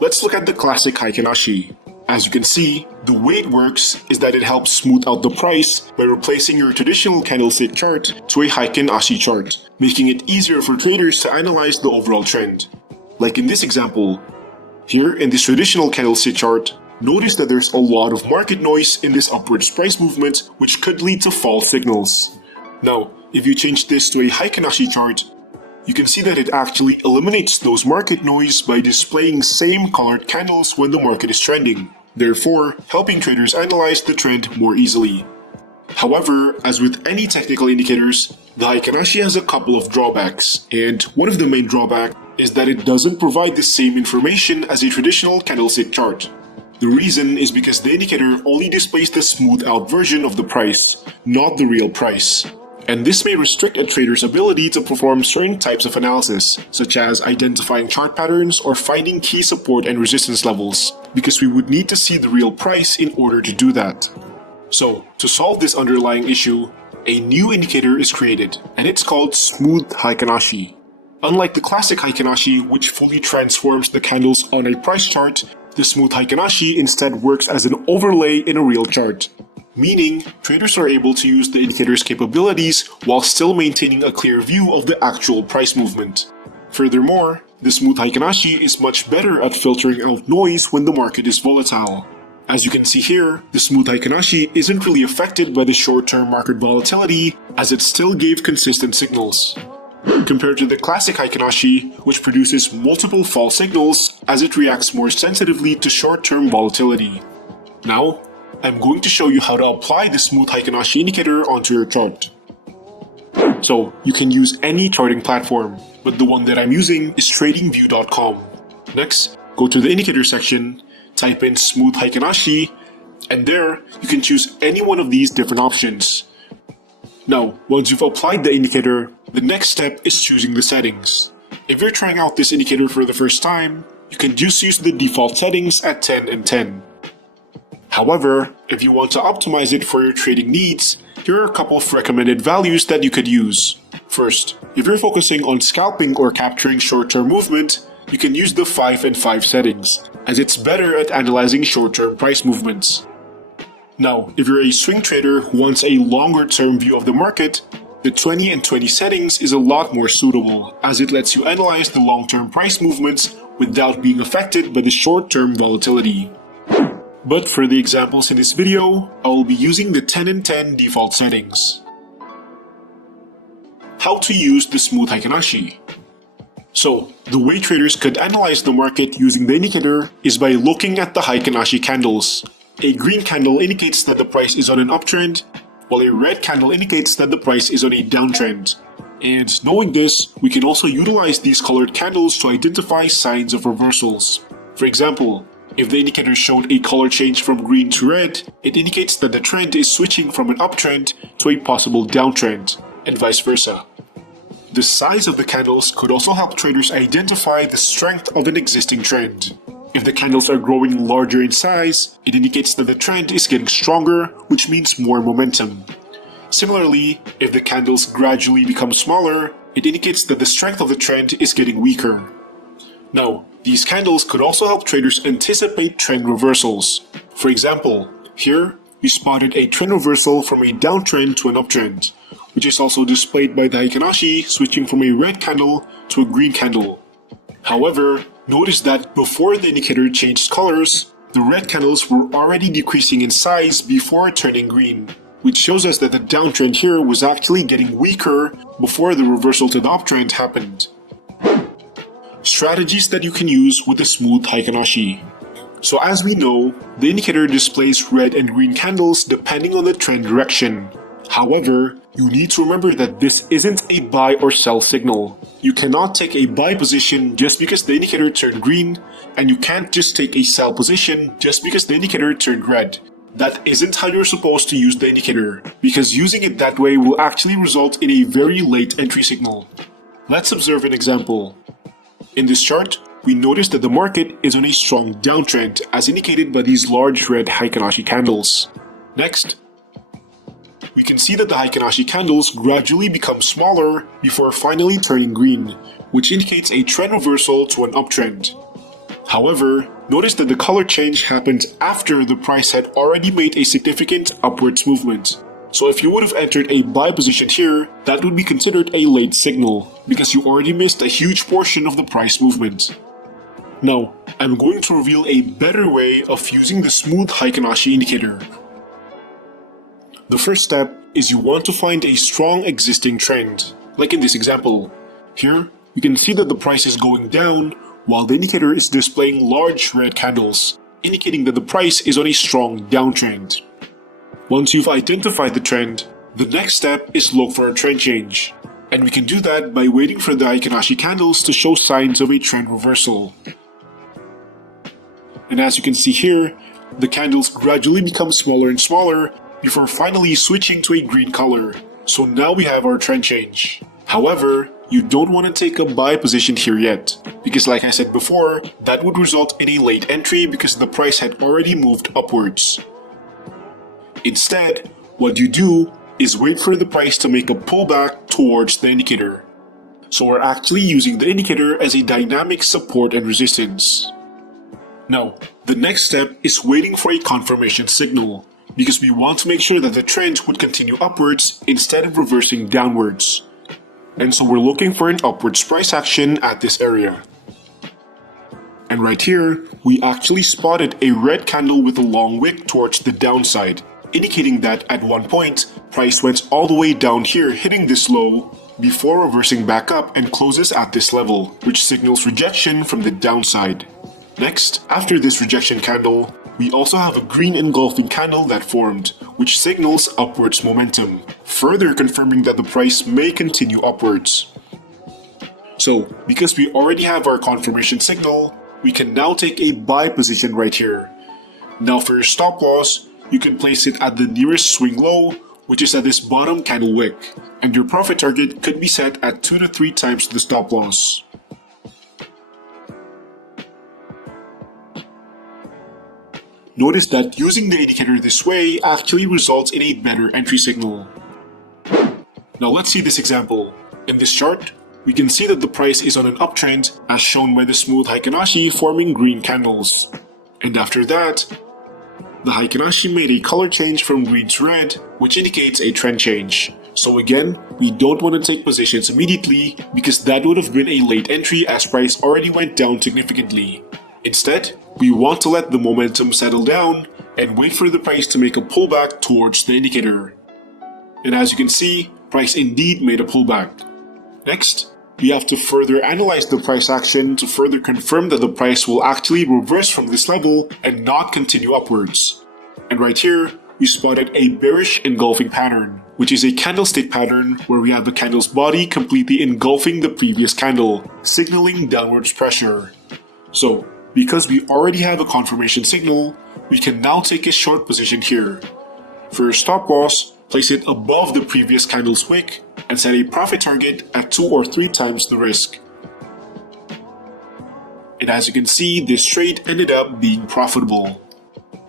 Let's look at the classic Heiken Ashi. As you can see, the way it works is that it helps smooth out the price by replacing your traditional candlestick chart to a Heiken Ashi chart, making it easier for traders to analyze the overall trend. Like in this example, here in this traditional candlestick chart, notice that there's a lot of market noise in this upwards price movement, which could lead to false signals. Now, if you change this to a Heiken Ashi chart, you can see that it actually eliminates those market noise by displaying same colored candles when the market is trending, therefore helping traders analyze the trend more easily. However, as with any technical indicators, the Heiken Ashi has a couple of drawbacks, and one of the main drawbacks is that it doesn't provide the same information as a traditional candlestick chart. The reason is because the indicator only displays the smoothed out version of the price, not the real price. And this may restrict a trader's ability to perform certain types of analysis, such as identifying chart patterns or finding key support and resistance levels, because we would need to see the real price in order to do that. So, to solve this underlying issue, a new indicator is created, and it's called Smooth Heiken Ashi. Unlike the classic Heiken Ashi, which fully transforms the candles on a price chart, the Smooth Heiken Ashi instead works as an overlay in a real chart. Meaning, traders are able to use the indicator's capabilities while still maintaining a clear view of the actual price movement. Furthermore, the Smooth Heiken Ashi is much better at filtering out noise when the market is volatile. As you can see here, the Smooth Heiken Ashi isn't really affected by the short-term market volatility, as it still gave consistent signals, compared to the classic Heiken Ashi, which produces multiple false signals as it reacts more sensitively to short-term volatility. Now, I'm going to show you how to apply the Smooth Heiken Ashi indicator onto your chart. So, you can use any charting platform, but the one that I'm using is tradingview.com. Next, go to the indicator section, type in Smooth Heiken Ashi, and there, you can choose any one of these different options. Now, once you've applied the indicator, the next step is choosing the settings. If you're trying out this indicator for the first time, you can just use the default settings at 10 and 10. However, if you want to optimize it for your trading needs, here are a couple of recommended values that you could use. First, if you're focusing on scalping or capturing short-term movement, you can use the 5 and 5 settings, as it's better at analyzing short-term price movements. Now, if you're a swing trader who wants a longer-term view of the market, the 20 and 20 settings is a lot more suitable, as it lets you analyze the long-term price movements without being affected by the short-term volatility. But for the examples in this video, I will be using the 10 and 10 default settings. How to use the Smooth Heiken Ashi. So, the way traders could analyze the market using the indicator is by looking at the Heiken Ashi candles. A green candle indicates that the price is on an uptrend, while a red candle indicates that the price is on a downtrend. And knowing this, we can also utilize these colored candles to identify signs of reversals. For example, if the indicator showed a color change from green to red, it indicates that the trend is switching from an uptrend to a possible downtrend, and vice versa. The size of the candles could also help traders identify the strength of an existing trend. If the candles are growing larger in size, it indicates that the trend is getting stronger, which means more momentum. Similarly, if the candles gradually become smaller, it indicates that the strength of the trend is getting weaker. Now, these candles could also help traders anticipate trend reversals. For example, here we spotted a trend reversal from a downtrend to an uptrend, which is also displayed by the Heiken Ashi switching from a red candle to a green candle. However, notice that before the indicator changed colors, the red candles were already decreasing in size before turning green, which shows us that the downtrend here was actually getting weaker before the reversal to the uptrend happened. Strategies that you can use with the Smooth Heiken Ashi. So as we know, the indicator displays red and green candles depending on the trend direction. However, you need to remember that this isn't a buy or sell signal. You cannot take a buy position just because the indicator turned green, and you can't just take a sell position just because the indicator turned red. That isn't how you're supposed to use the indicator, because using it that way will actually result in a very late entry signal. Let's observe an example. In this chart, we notice that the market is on a strong downtrend as indicated by these large red Heiken Ashi candles. Next, we can see that the Heiken Ashi candles gradually become smaller before finally turning green, which indicates a trend reversal to an uptrend. However, notice that the color change happened after the price had already made a significant upwards movement. So if you would have entered a buy position here, that would be considered a late signal because you already missed a huge portion of the price movement. Now, I'm going to reveal a better way of using the smooth Heiken Ashi indicator. The first step is you want to find a strong existing trend, like in this example. Here, you can see that the price is going down while the indicator is displaying large red candles, indicating that the price is on a strong downtrend. Once you've identified the trend, the next step is look for a trend change. And we can do that by waiting for the Heiken Ashi candles to show signs of a trend reversal. And as you can see here, the candles gradually become smaller and smaller before finally switching to a green color. So now we have our trend change. However, you don't want to take a buy position here yet, because like I said before, that would result in a late entry because the price had already moved upwards. Instead, what you do is wait for the price to make a pullback towards the indicator. So we're actually using the indicator as a dynamic support and resistance. Now, the next step is waiting for a confirmation signal, because we want to make sure that the trend would continue upwards instead of reversing downwards. And so we're looking for an upwards price action at this area. And right here, we actually spotted a red candle with a long wick towards the downside, indicating that at one point, price went all the way down here hitting this low before reversing back up and closes at this level, which signals rejection from the downside. Next, after this rejection candle, we also have a green engulfing candle that formed, which signals upwards momentum, further confirming that the price may continue upwards. So, because we already have our confirmation signal, we can now take a buy position right here. Now for your stop loss, you can place it at the nearest swing low, which is at this bottom candle wick, and your profit target could be set at 2 to 3 times the stop loss. Notice that using the indicator this way actually results in a better entry signal. Now let's see this example. In this chart, we can see that the price is on an uptrend as shown by the smooth Heiken Ashi forming green candles. And after that, the Heiken Ashi made a color change from green to red, which indicates a trend change. So again, we don't want to take positions immediately because that would have been a late entry as price already went down significantly. Instead, we want to let the momentum settle down and wait for the price to make a pullback towards the indicator. And as you can see, price indeed made a pullback. Next, we have to further analyze the price action to further confirm that the price will actually reverse from this level and not continue upwards. And right here, we spotted a bearish engulfing pattern, which is a candlestick pattern where we have the candle's body completely engulfing the previous candle, signaling downwards pressure. So, because we already have a confirmation signal, we can now take a short position here. For your stop loss, place it above the previous candle's wick and set a profit target at 2 or 3 times the risk. And as you can see, this trade ended up being profitable.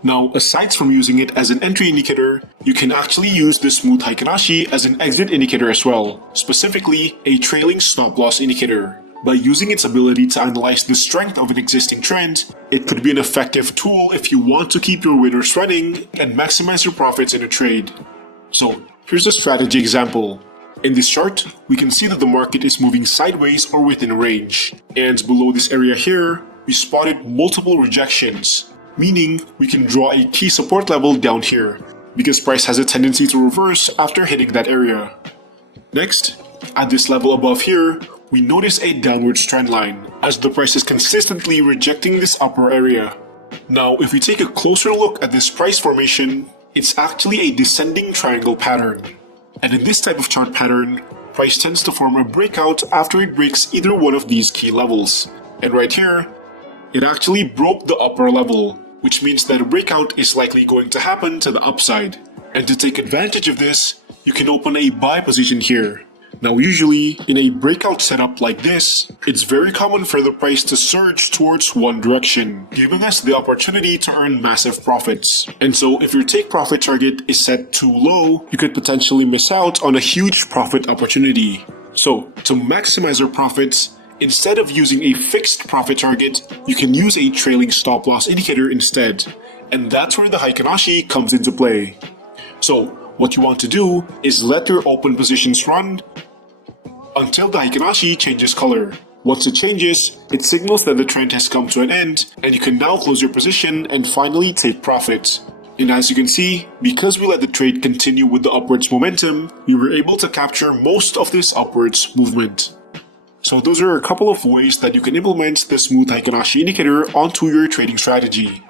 Now, aside from using it as an entry indicator, you can actually use the smooth Heiken Ashi as an exit indicator as well, specifically a trailing stop loss indicator. By using its ability to analyze the strength of an existing trend, it could be an effective tool if you want to keep your winners running and maximize your profits in a trade. So, here's a strategy example. In this chart, we can see that the market is moving sideways or within a range. And below this area here, we spotted multiple rejections, meaning we can draw a key support level down here, because price has a tendency to reverse after hitting that area. Next, at this level above here, we notice a downwards trend line, as the price is consistently rejecting this upper area. Now, if we take a closer look at this price formation, it's actually a descending triangle pattern. And in this type of chart pattern, price tends to form a breakout after it breaks either one of these key levels. And right here, it actually broke the upper level, which means that a breakout is likely going to happen to the upside. And to take advantage of this, you can open a buy position here. Now usually, in a breakout setup like this, it's very common for the price to surge towards one direction, giving us the opportunity to earn massive profits. And so if your take profit target is set too low, you could potentially miss out on a huge profit opportunity. So to maximize your profits, Instead of using a fixed profit target, you can use a trailing stop loss indicator instead. And that's where the Heiken Ashi comes into play. So, what you want to do is let your open positions run until the Heiken Ashi changes color. Once it changes, it signals that the trend has come to an end, and you can now close your position and finally take profit. And as you can see, because we let the trade continue with the upwards momentum, we were able to capture most of this upwards movement. So those are a couple of ways that you can implement the smooth Heiken Ashi indicator onto your trading strategy.